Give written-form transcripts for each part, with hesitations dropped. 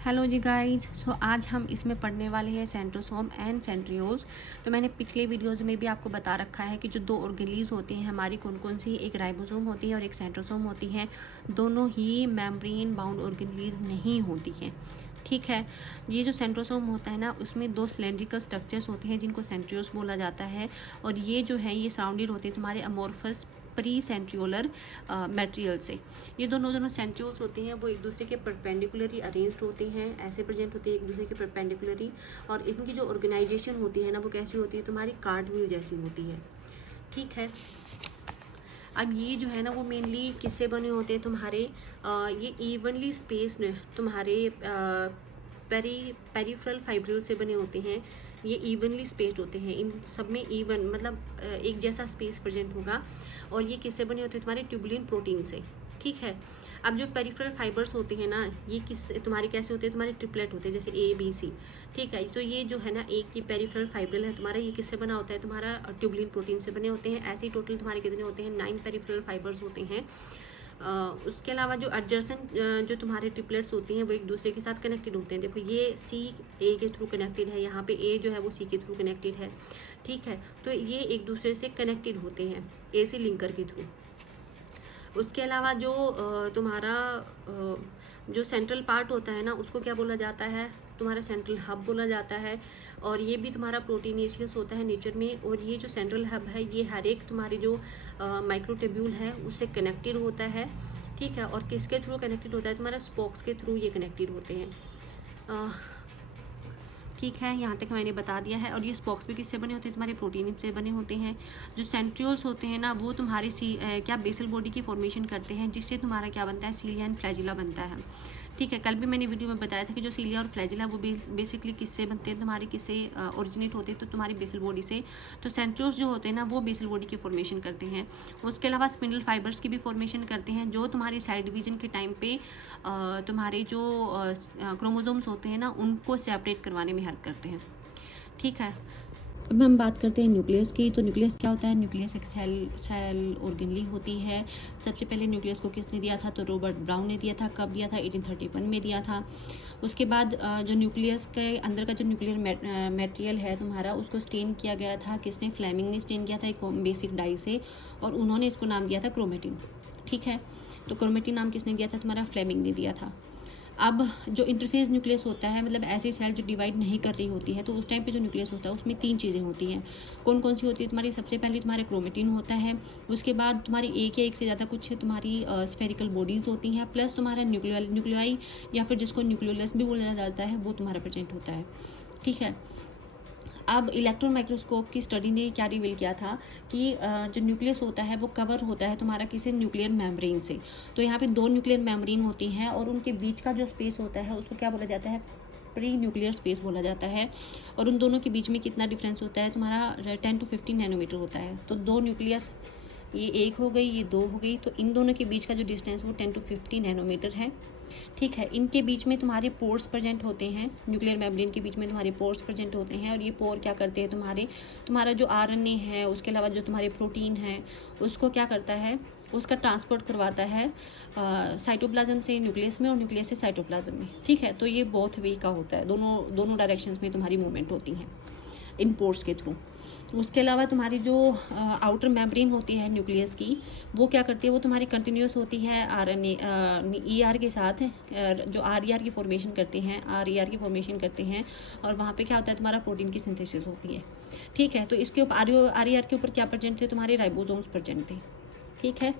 Hello जी guys. सो आज हम इसमें पढ़ने वाले हैं सेंट्रोसोम एंड सेंट्रियोल्स। तो मैंने पिछले वीडियोज़ में भी आपको बता रखा है कि जो दो ऑर्गेनीज होती हैं हमारी कौन कौन सी, एक राइबोसोम होती है और एक सेंट्रोसोम होती है। दोनों ही मेम्ब्रेन बाउंड ऑर्गेनीज नहीं होती हैं, ठीक है। ये जो सेंट्रोसोम होता है ना, उसमें दो सिलेंड्रिकल स्ट्रक्चर्स होते हैं जिनको सेंट्रियोल्स बोला जाता है। और ये जो है ये सराउंडेड होते हैं तुम्हारे अमोर्फस प्री सेंट्रियोलर मटेरियल से। ये दोनों सेंट्रियोल्स होते हैं वो एक दूसरे के परपेंडिकुलरली अरेंज्ड होते हैं, ऐसे प्रेजेंट होते हैं एक दूसरे के परपेंडिकुलरली। और इनकी जो ऑर्गेनाइजेशन होती है ना वो कैसी होती है, तुम्हारी कार्डव्हील जैसी होती है, ठीक है। अब ये जो है ना वो मेनली किससे बने होते हैं तुम्हारे, ये इवनली स्पेस्ड तुम्हारे पेरिफेरल फाइब्रिल से बने होते हैं। ये इवनली स्पेस्ड होते हैं, इन सब में इवन मतलब एक जैसा स्पेस प्रेजेंट होगा। और ये किससे बने होते हैं, तुम्हारे ट्यूबुलिन प्रोटीन से, ठीक है। अब जो पेरिफेरल फाइबर्स होते हैं ना, ये किस तुम्हारे कैसे होते हैं, तुम्हारे ट्रिपलेट होते हैं जैसे ए बी सी, ठीक है। तो ये जो है ना एक ये पेरिफेरल फाइब्रिल है तुम्हारा, ये किससे बना होता है, तुम्हारा ट्यूबुलिन प्रोटीन से बने होते हैं। ऐसे ही टोटल तुम्हारे कितने होते हैं, 9 पेरिफेरल फाइबर्स होते हैं। उसके अलावा जो एडजेसेंट जो तुम्हारे ट्रिपलेट्स होती हैं वो एक दूसरे के साथ कनेक्टेड होते हैं। देखो ये सी ए के थ्रू कनेक्टेड है, यहाँ पे ए जो है वो सी के थ्रू कनेक्टेड है, ठीक है। तो ये एक दूसरे से कनेक्टेड होते हैं ए सी लिंकर के थ्रू। उसके अलावा जो तुम्हारा जो सेंट्रल पार्ट होता है ना उसको क्या बोला जाता है, तुम्हारा सेंट्रल हब बोला जाता है। और ये भी तुम्हारा प्रोटीनेशियस होता है नेचर में। और ये जो सेंट्रल हब है ये हर एक तुम्हारी जो माइक्रोट्यूब्यूल है उससे कनेक्टेड होता है, ठीक है। और किसके थ्रू कनेक्टेड होता है, तुम्हारा स्पोक्स के थ्रू ये कनेक्टेड होते हैं, ठीक है। यहाँ तक मैंने बता दिया है। और ये स्पोक्स भी किससे बने होते हैं, तुम्हारे प्रोटीन से बने होते हैं। जो सेंट्रियोल्स होते हैं ना वो तुम्हारे क्या बेसल बॉडी की फॉर्मेशन करते हैं, जिससे तुम्हारा क्या बनता है, सीलिया एंड फ्लैजिला बनता है, ठीक है। कल भी मैंने वीडियो में बताया था कि जो सीलिया और फ्लैजिला वो बेसिकली किससे बनते हैं, तुम्हारे किससे ओरिजिनेट होते हैं, तो तुम्हारी बेसल बॉडी से। तो सेंट्रियोल्स जो होते हैं ना वो बेसल बॉडी की फॉर्मेशन करते हैं। उसके अलावा स्पिंडल फाइबर्स की भी फॉर्मेशन करते हैं, जो तुम्हारी सेल डिवीजन के टाइम पे तुम्हारे जो क्रोमोसोम्स होते हैं ना उनको सेपरेट करवाने में हेल्प करते हैं, ठीक है। अब हम बात करते हैं न्यूक्लियस की। तो न्यूक्लियस क्या होता है, न्यूक्लियस एक सेल ऑर्गेनली होती है। सबसे पहले न्यूक्लियस को किसने दिया था, तो रॉबर्ट ब्राउन ने दिया था। कब दिया था, 1831 में दिया था। उसके बाद जो न्यूक्लियस के अंदर का जो न्यूक्लियर मटेरियल है तुम्हारा उसको स्टेन किया गया था, किसने, फ्लेमिंग ने स्टेन किया था एक बेसिक डाई से। और उन्होंने इसको नाम दिया था क्रोमेटिन, ठीक है। तो क्रोमेटिन नाम किसने दिया था, तुम्हारा फ्लेमिंग ने दिया था। अब जो इंटरफेस न्यूक्लियस होता है, मतलब ऐसी सेल जो डिवाइड नहीं कर रही होती है, तो उस टाइम पे जो न्यूक्लियस होता है उसमें 3 चीज़ें होती हैं। कौन कौन सी होती है, तुम्हारी सबसे पहले तुम्हारा क्रोमेटिन होता है। उसके बाद तुम्हारी एक या एक से ज़्यादा कुछ तुम्हारी स्फेरिकल बॉडीज़ होती हैं, प्लस तुम्हारा न्यूक्लियाई या फिर जिसको न्यूक्लियोलस भी बोला जाता है वो तुम्हारा प्रेजेंट होता है, ठीक है। अब इलेक्ट्रॉन माइक्रोस्कोप की स्टडी ने क्या रिवील किया था कि जो न्यूक्लियस होता है वो कवर होता है तुम्हारा किसी न्यूक्लियर मेम्ब्रेन से। तो यहाँ पे 2 न्यूक्लियर मेम्ब्रेन होती हैं और उनके बीच का जो स्पेस होता है उसको क्या बोला जाता है, प्री न्यूक्लियर स्पेस बोला जाता है। और उन दोनों के बीच में कितना डिफरेंस होता है, तुम्हारा 10 to 15 नैनोमीटर होता है। तो 2 न्यूक्लियस, ये 1 हो गई, ये 2 हो गई, तो इन दोनों के बीच का जो डिस्टेंस वो 10 to 15 नैनोमीटर है, ठीक है। इनके बीच में तुम्हारे पोर्स प्रेजेंट होते हैं, न्यूक्लियर मेम्ब्रेन के बीच में तुम्हारे पोर्स प्रेजेंट होते हैं। और ये पोर क्या करते हैं, तुम्हारा जो आरएनए है उसके अलावा जो तुम्हारे प्रोटीन है उसको क्या करता है, उसका ट्रांसपोर्ट करवाता है साइटोप्लाज्म से न्यूक्लियस में और न्यूक्लियस से साइटोप्लाज्म में, ठीक है। तो ये बोथ वे का होता है, दोनों डायरेक्शंस में तुम्हारी मूवमेंट होती हैं इन पोर्स के थ्रू। उसके अलावा तुम्हारी जो आउटर मेम्ब्रेन होती है न्यूक्लियस की, वो क्या करती है, वो तुम्हारी कंटिन्यूस होती है आरएनए ईआर के साथ, जो आरईआर की फॉर्मेशन करते हैं, आरईआर की फॉर्मेशन करते हैं। और वहाँ पे क्या होता है, तुम्हारा प्रोटीन की सिंथेसिस होती है, ठीक है। तो इसके ऊपर आरईआर के ऊपर क्या प्रेजेंट थे, तुम्हारे राइबोसोम्स प्रेजेंट थे, ठीक है।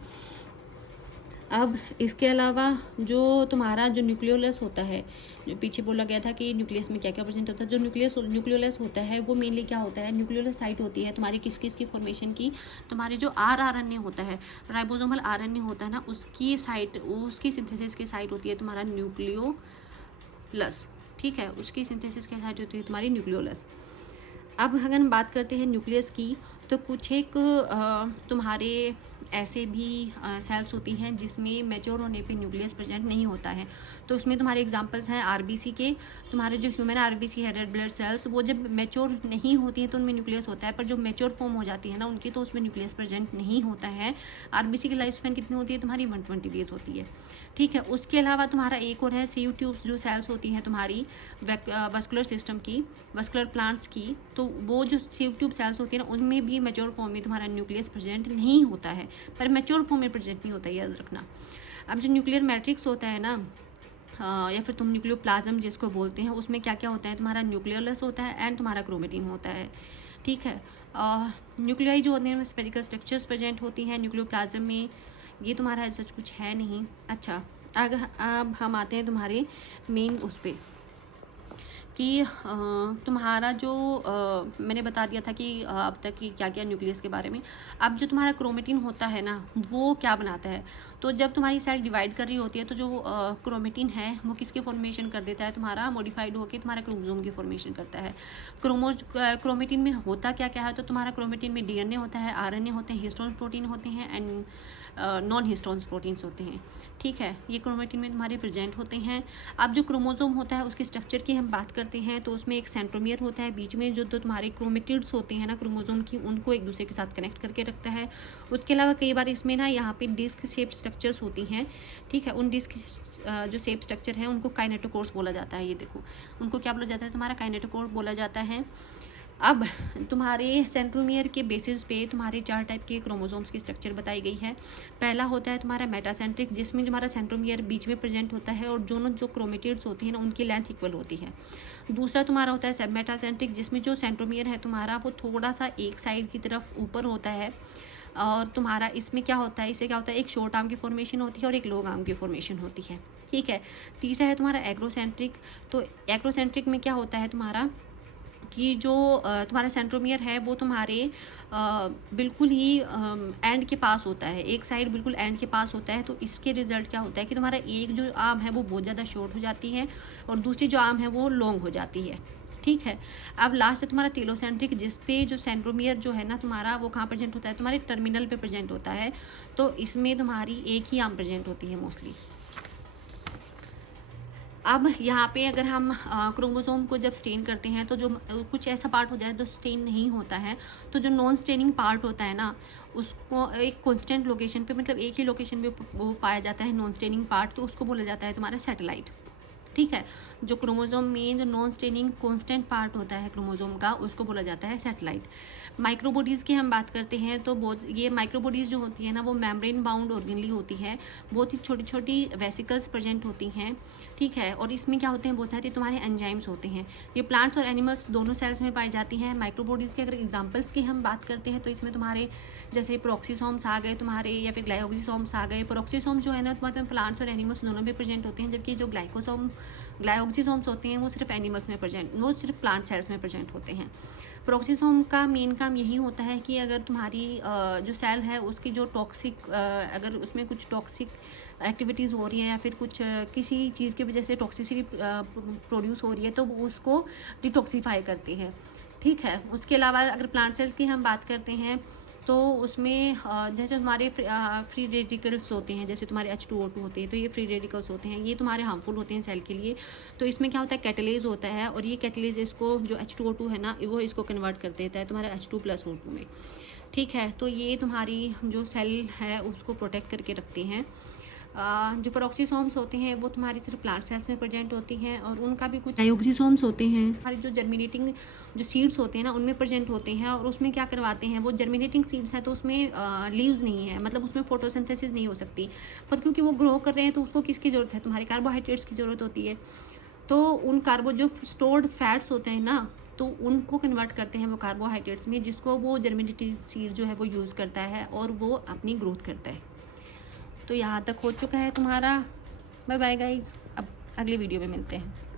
अब इसके अलावा जो तुम्हारा जो न्यूक्लियोलस होता है, जो पीछे बोला गया था कि न्यूक्लियस में क्या क्या प्रेजेंट होता है, जो न्यूक्लियोलस होता है वो मेनली क्या होता है, न्यूक्लियोलस साइट होती है तुम्हारी किस किस की फॉर्मेशन की, तुम्हारे जो आरएनए होता है, राइबोसोमल आरएनए होता है ना उसकी साइट, उसकी सिंथेसिस की साइट होती है तुम्हारा न्यूक्लियोलस, ठीक है। उसकी सिंथेसिस की साइट होती है तुम्हारी न्यूक्लियोलस। अब अगर हम बात करते हैं न्यूक्लियस की, तो कुछ एक तुम्हारे ऐसे भी सेल्स होती हैं जिसमें मैच्योर होने पे न्यूक्लियस प्रेजेंट नहीं होता है। तो उसमें तुम्हारे एग्जांपल्स हैं आरबीसी के। तुम्हारे जो ह्यूमन आरबीसी है, रेड ब्लड सेल्स, वो जब मैच्योर नहीं होती है तो उनमें न्यूक्लियस होता है, पर जो मैच्योर फॉर्म हो जाती है ना उनकी, तो उसमें न्यूक्लियस प्रेजेंट नहीं होता है। आरबीसी की लाइफ स्पैन कितनी होती है तुम्हारी? 120 डेज होती है। ठीक है, उसके अलावा तुम्हारा एक और है सीयू ट्यूब्स, जो सेल्स होती हैं तुम्हारी वस्कुलर सिस्टम की, वस्कुलर प्लांट्स की। तो वो जो सीयू ट्यूब सेल्स होती है ना, उनमें भी मैच्योर फॉर्म में तुम्हारा न्यूक्लियस प्रेजेंट नहीं होता है, पर मैच्योर फॉर्म में प्रेजेंट नहीं होता है, याद रखना। अब जो न्यूक्लियर मैट्रिक्स होता है ना, या फिर तुम न्यूक्लियोप्लाज्म जिसको बोलते हैं, उसमें क्या क्या होता है? तुम्हारा न्यूक्लियोलस होता है एंड तुम्हारा क्रोमेटिन होता है। ठीक है, न्यूक्लियाई जो होते हैं स्फेरिकल स्ट्रक्चर्स प्रेजेंट होती हैं न्यूक्लियोप्लाज्म में। ये तुम्हारा ऐसा कुछ है नहीं। अच्छा, अब हम आते हैं तुम्हारे मेन उस पर कि तुम्हारा जो मैंने बता दिया था कि अब तक कि क्या क्या न्यूक्लियस के बारे में। अब जो तुम्हारा क्रोमेटिन होता है ना, वो क्या बनाता है? तो जब तुम्हारी सेल डिवाइड कर रही होती है तो जो क्रोमेटिन है वो किसके फॉर्मेशन कर देता है? तुम्हारा मॉडिफाइड होकर तुम्हारा क्रोमोसोम की फॉर्मेशन करता है। क्रोमेटिन में होता क्या क्या है? तो तुम्हारा क्रोमेटिन में डीएनए होता है, आरएनए होते हैं, हिस्टोन्स प्रोटीन होते हैं एंड नॉन हिस्टोन्स प्रोटीन्स होते हैं। ठीक है, ये क्रोमेटिन में तुम्हारे प्रेजेंट होते हैं। अब जो क्रोमोसोम होता है उसके स्ट्रक्चर की हम बात करते हैं, तो उसमें एक सेंट्रोमियर होता है, बीच में जो तो तुम्हारे क्रोमेटिड्स होते हैं ना क्रोमोसोम की, उनको एक दूसरे के साथ कनेक्ट करके रखता है। उसके अलावा कई बार इसमें ना यहाँ पे डिस्क शेप स्ट्रक्चर्स होती हैं। ठीक है, उन डिस्क जो शेप स्ट्रक्चर है उनको काइनेटोकोर्स बोला जाता है। ये देखो, उनको क्या बोला जाता है? तुम्हारा काइनेटोकोर बोला जाता है। अब तुम्हारे सेंट्रोमियर के बेसिस पे तुम्हारे 4 टाइप के क्रोमोसोम्स की स्ट्रक्चर बताई गई है। पहला होता है तुम्हारा मेटासेंट्रिक, जिसमें तुम्हारा सेंट्रोमियर बीच में प्रेजेंट होता है और दोनों जो क्रोमेटिड्स होती हैं ना उनकी लेंथ इक्वल होती है। दूसरा तुम्हारा होता है सब मेटासेंट्रिक, जिसमें जो सेंट्रोमियर है तुम्हारा वो थोड़ा सा एक साइड की तरफ ऊपर होता है। और तुम्हारा इसमें क्या होता है? इससे क्या होता है? एक शॉर्ट आर्म की फॉर्मेशन होती है और एक लॉन्ग आर्म की फॉर्मेशन होती है। ठीक है, तीसरा है तुम्हारा एग्रोसेंट्रिक। तो एग्रोसेंट्रिक में क्या होता है तुम्हारा कि जो तुम्हारा सेंट्रोमियर है वो तुम्हारे बिल्कुल ही एंड के पास होता है, एक साइड बिल्कुल एंड के पास होता है। तो इसके रिजल्ट क्या होता है कि तुम्हारा एक जो आर्म है वो बहुत ज़्यादा शॉर्ट हो जाती है और दूसरी जो आर्म है वो लॉन्ग हो जाती है। ठीक है, अब लास्ट है तुम्हारा टेलोसेंट्रिक, जिस पे जो सेंट्रोमियर जो है ना तुम्हारा वो कहाँ प्रेजेंट होता है? तुम्हारे टर्मिनल पे प्रेजेंट होता है। तो इसमें तुम्हारी एक ही आर्म प्रेजेंट होती है मोस्टली। अब यहाँ पे अगर हम क्रोमोसोम को जब स्टेन करते हैं तो जो कुछ ऐसा पार्ट हो जाए जो स्टेन नहीं होता है, तो जो नॉन स्टेनिंग पार्ट होता है ना उसको एक कांस्टेंट लोकेशन पे, मतलब एक ही लोकेशन पे वो पाया जाता है नॉन स्टेनिंग पार्ट, तो उसको बोला जाता है तुम्हारा सैटेलाइट। ठीक है, जो क्रोमोसोम में जो नॉन स्टेनिंग कांस्टेंट पार्ट होता है क्रोमोसोम का उसको बोला जाता है सैटेलाइट। माइक्रोबॉडीज़ की हम बात करते हैं तो बहुत ये माइक्रोबॉडीज़ जो होती है ना वो मेम्ब्रेन बाउंड ऑर्गेनली होती है, बहुत ही छोटी छोटी वेसिकल्स प्रेजेंट होती हैं। ठीक है, और इसमें क्या होते हैं? बहुत सारे तुम्हारे एंजाइम्स होते हैं। ये प्लांट्स और एनिमल्स दोनों सेल्स में पाई जाती हैं। माइक्रोबॉडीज़ के अगर एग्जाम्पल्स की हम बात करते हैं तो इसमें तुम्हारे जैसे प्रोक्सीसोम्स आ गए तुम्हारे, या फिर ग्लाइकोजिसोम्स आ गए। प्रोक्सीसोम जो है ना तुम्हारे प्लांट्स और एनिमल्स दोनों में प्रेजेंट होते हैं, जबकि जो ग्लाइकोजिसोम्स होते हैं वो सिर्फ एनिमल्स में प्रेजेंट, वो सिर्फ प्लांट सेल्स में प्रेजेंट होते हैं। प्रोक्सीसोम का मेन काम यही होता है कि अगर तुम्हारी जो सेल है उसकी जो टॉक्सिक, अगर उसमें कुछ टॉक्सिक एक्टिविटीज़ हो रही है या फिर कुछ किसी चीज़ की वजह से टॉक्सिसिटी प्रोड्यूस हो रही है तो वो उसको डिटॉक्सीफाई करती है। ठीक है, उसके अलावा अगर प्लांट सेल्स की हम बात करते हैं तो उसमें जैसे हमारे फ्री रेडिकल्स होते हैं, जैसे तुम्हारे H2O2 होते हैं, तो ये फ्री रेडिकल्स होते हैं, ये तुम्हारे हार्मफुल होते हैं सेल के लिए। तो इसमें क्या होता है? कैटलेज होता है, और ये कैटलेज इसको जो H2O2 है ना वो इसको कन्वर्ट कर देता है तुम्हारे H2+O2 में। ठीक है, तो ये तुम्हारी जो सेल है उसको प्रोटेक्ट करके रखते हैं। जो पेरोक्सीसोम्स होते हैं वो तुम्हारी सिर्फ प्लांट सेल्स में प्रेजेंट होती हैं, और उनका भी कुछ डायोक्सीसोम्स होते हैं हमारे जो जर्मिनेटिंग जो सीड्स होते हैं ना उनमें प्रेजेंट होते हैं। और उसमें क्या करवाते हैं? वो जर्मिनेटिंग सीड्स है तो उसमें लीव्स नहीं है, मतलब उसमें फोटोसिंथेसिस नहीं हो सकती, पर क्योंकि वो ग्रो कर रहे हैं तो उसको किसकी ज़रूरत है? तुम्हारे कार्बोहाइड्रेट्स की ज़रूरत होती है। तो उन जो स्टोर्ड फैट्स होते हैं ना तो उनको कन्वर्ट करते हैं वो कार्बोहाइड्रेट्स में, जिसको वो जर्मिनेटिंग सीड जो है वो यूज़ करता है और वो अपनी ग्रोथ करता है। तो यहाँ तक हो चुका है तुम्हारा। बाय बाय गाइज, अब अगली वीडियो में मिलते हैं।